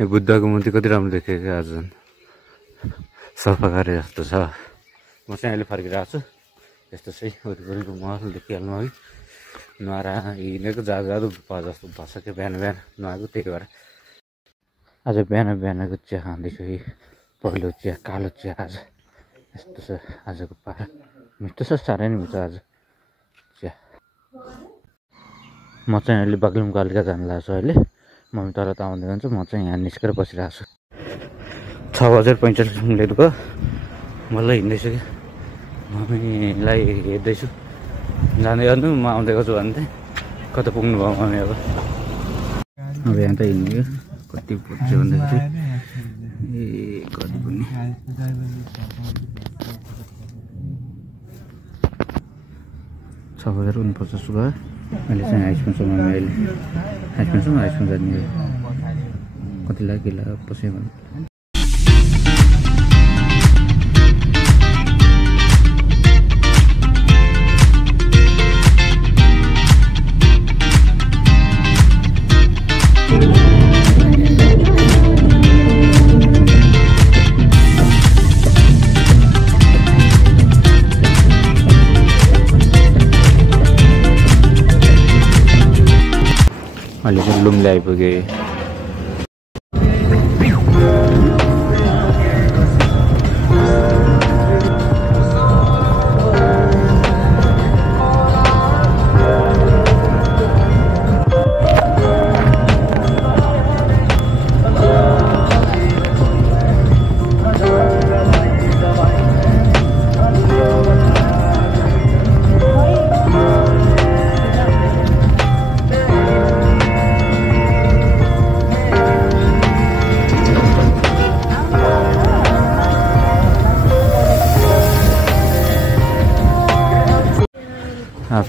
यो बुद्धको मूर्ति कति राम्रो देखेको आज झन् सफा गरे जस्तो छ। म चाहिँ अहिले फर्किरहेको छु। यस्तो चाहिँ वरिपरिको महल देखिहाल्नु अघि नुहारा हिँडेको जादु भयो जस्तो भएछ कि बिहान बिहान नुहाएको। त्यही भएर आज बिहान बिहानको चिया खाँदैछु कि पहिलो चिया कालो चिया आज यस्तो छ। आजको पारा मिठो छ, साह्रै नै मिठो आज चिया। म चाहिँ अहिले बागलुङ कालिका जानु लाग्छु। अहिले मम्मी तल त आउँदै जान्छ, म चाहिँ यहाँ निस्केर बसिरहेको छु। 6:45 मिनट भयो, मलाई हिँड्दैछु कि मम्मीलाई हेर्दैछु जाँदै गर्नु म आउँदै गर्छु भन्दै। कता पुग्नु भयो मम्मी अब यहाँ त हिँड्ने कति पुग्छ भन्दाखेरि कति पुग्ने 6:49 भयो। अहिले चाहिँ हाइस्कुलसम्म अहिले हाइस्कुल जाने कति लाग्यो पस्यो भने अहिले चाहिँ लुम्ले आइपुगेँ।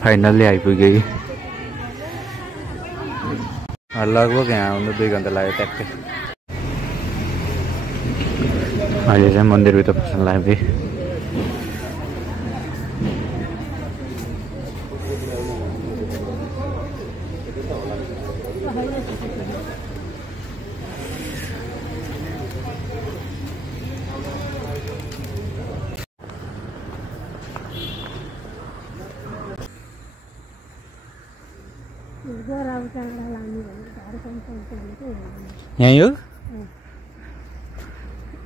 फाइनली आइपुगेँ। लगभग यहाँ आउनु 2 घन्टा लाग्यो ट्याक्कै। अहिले चाहिँ मन्दिरभित्र पस्न लाग्यो। यहीँ हो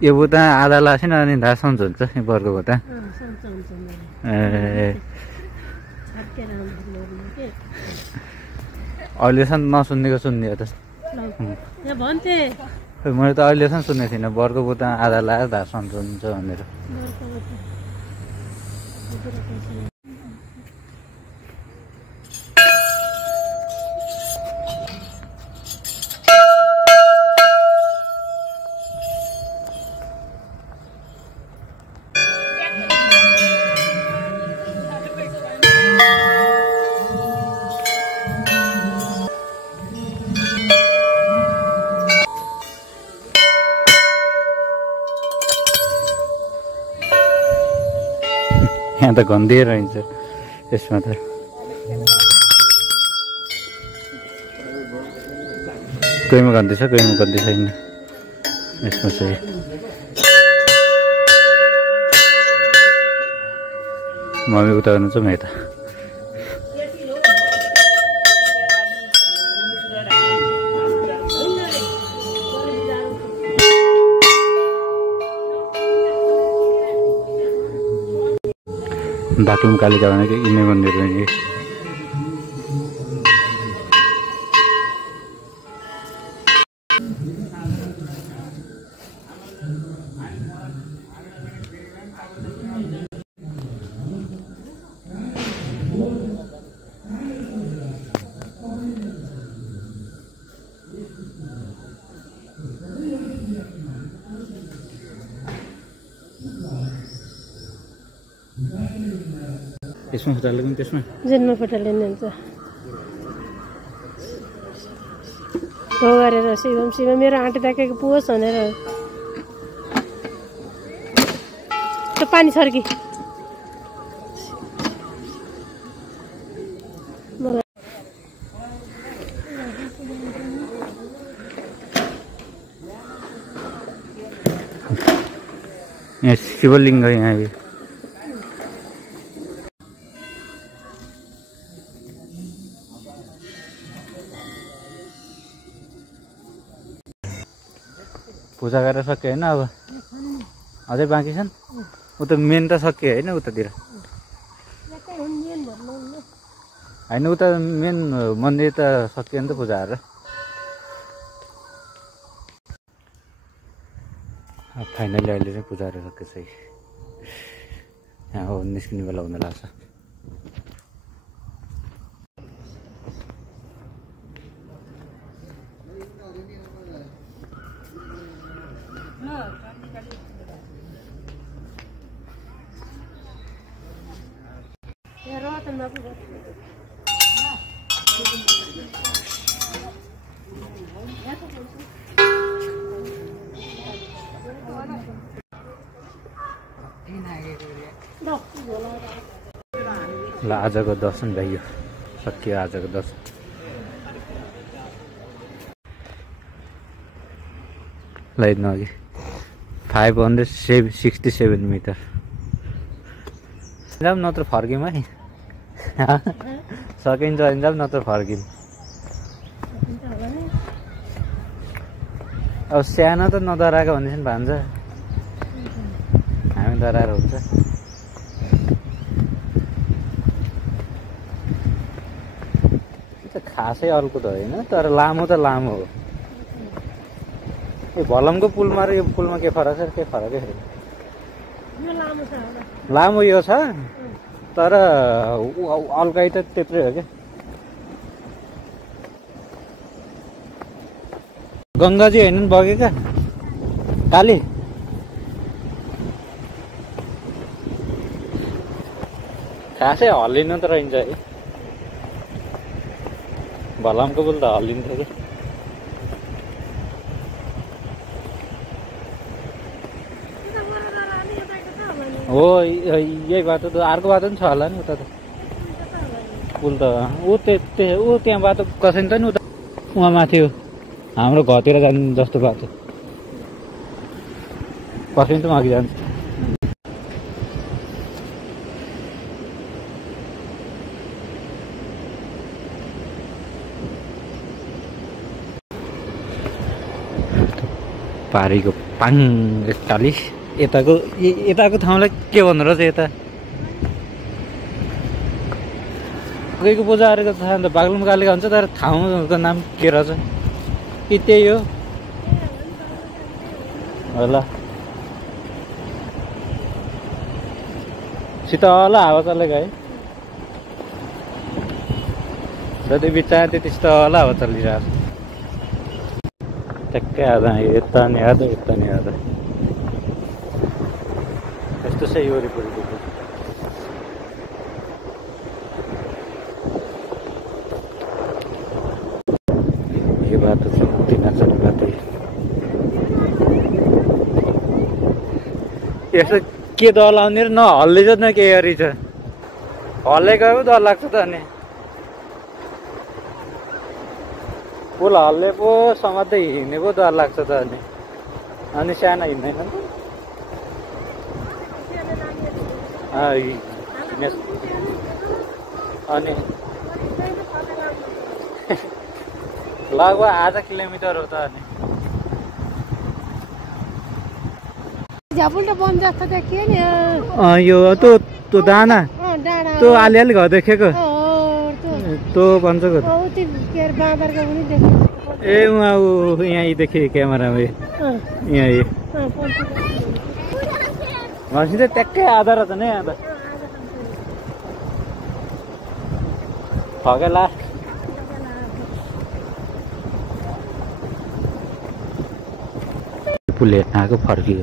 यो बुता आधा लासेन अनि ढा सन्च हुन्छ बर्को बुता। अहिलेसम्म नसुन्नेको सुन्ने त मैले त अहिलेसम्म सुनेको थिइनँ बर्को बुता आधा लाएर ढा सन्च हुन्छ भनेर। यहाँ त गन्दिए रहन्छ यसमा त। कोहीमा गन्दी छ कोहीमा गन्दी छैन यसमा चाहिँ। मम्मी उता गर्नुहुन्छ म यता। बागलुङ कालिका भनेको यिनै मन्दिर हो नि। त्यसमा फोटो हालेको नि त्यसमा जन्म फोटो लिने हुन्छ हो गरेर शिवम मेरो आँटी ताकेको पुगोस् भनेर त्यो पानी छर्की यहाँ शिवलिङ्ग यहाँ यो पूजा गरेर सक्यो होइन अब अझै बाँकी छन् उता मेन त सक्यो होइन उतातिर होइन उता मेन मन्दिर त सक्यो नि त पूजा गरेर फाइनली अहिले चाहिँ पूजा गरेर सकेको छ यहाँ हो निस्किने बेला हुन लाग्छ ल आजको दर्शन भइयो सकियो आजको दर्शन ल हेर्नु अघि 567 मिटर जाऊँ नत्र फर्क्यौँ है सकिन्छ भने जाऊँ नत्र फर्क्यौँ अब सानो त नडराएको भनेपछि भन्छ हामी डराएर हुन्छ खासै अर्को त होइन तर लामो त लामो हो यो भलमको पुलमा र यो पुलमा के फरक छ के फरकै छैन लामो यो छ तर अल्काइ त त्यत्रै हो क्या गङ्गाजी होइन बगेका काली खासै हल्लिनु त रहन्छ है भलामको पुल त हल्लिन्थ्यो कि हो यही बाटो त अर्को बाटो पनि छ होला नि उता त पुल त ऊ त्यहाँ बाटो कसैन्छ नि उता उहाँ माथि हाम्रो घरतिर जाने जस्तो बाटो कसैन्छ अघि जान्छ पारीको पाङ 41 यताको ठाउँलाई के भन्नु रहेछ यता अघिको पूजा गरेको छ अन्त बागलुङ कालिका हुन्छ तर ठाउँको नाम के रहेछ कि त्यही हो होला शीतल हावा चलेको है जति बिचमा त्यति शीतल हावा चलिरहेको ट्याक्कै आधा यता नि आधा यता नि आधा यस्तो चाहिँ वरिपरिको यो बाटो चाहिँ तिनीहरू बाटो यस्तो के दर लाउने र नहल्लिन्छ न के गरी छ हल्लेको पो डर लाग्छ त अनि पुल हल्ले पो समात्दै हिँड्ने पो डर लाग्छ त अनि सानो हिँड्दैन नि अनि लगभग आधा किलोमिटर हो त अनि झपुल्टो बम जस्तो देखियो नि यो त्यो दाना त्यो अलिअलि घर देखेको त्यो भन्छको ए उहाँ यहाँ देखि क्यामेरामा यहाँ भनेपछि चाहिँ ट्याक्कै आधा रहेछ नि यहाँ त ठकै लास्ट पुल हेर्न आएको फर्कियो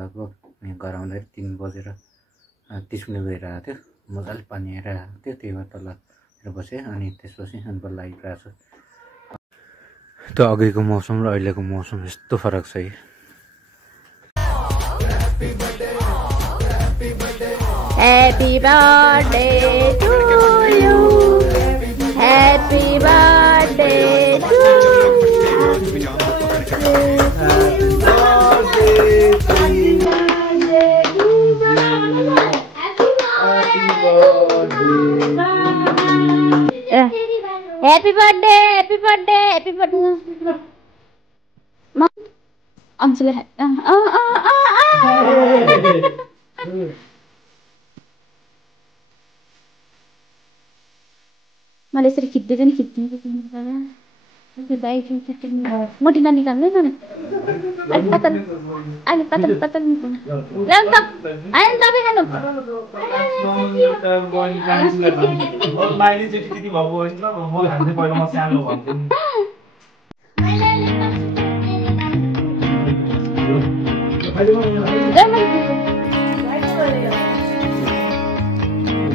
लगभग यहाँ घर आउँदाखेरि 3:30 भइरहेको थियो मजाले पानी आइरहेको थियो, त्यही भएर तलतिर बसेँ। अनि त्यसपछि बल्ल आइरहेको छु। त्यो अघिको मौसम र अहिलेको मौसम यस्तो फरक छ है। Happy birthday to you. Happy birthday to you. Happy birthday, happy birthday, happy birthday. Mom, I'm still मैले यसरी खिच्दै चाहिँ खिच्दै मोटिना निकाल्नु न अहिले पतल पतल आइन तपाईँ खानु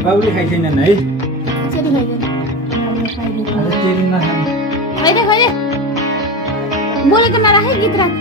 बाबुले खाइछैनन् है? खाइदे बोलेको नराखे गीत राख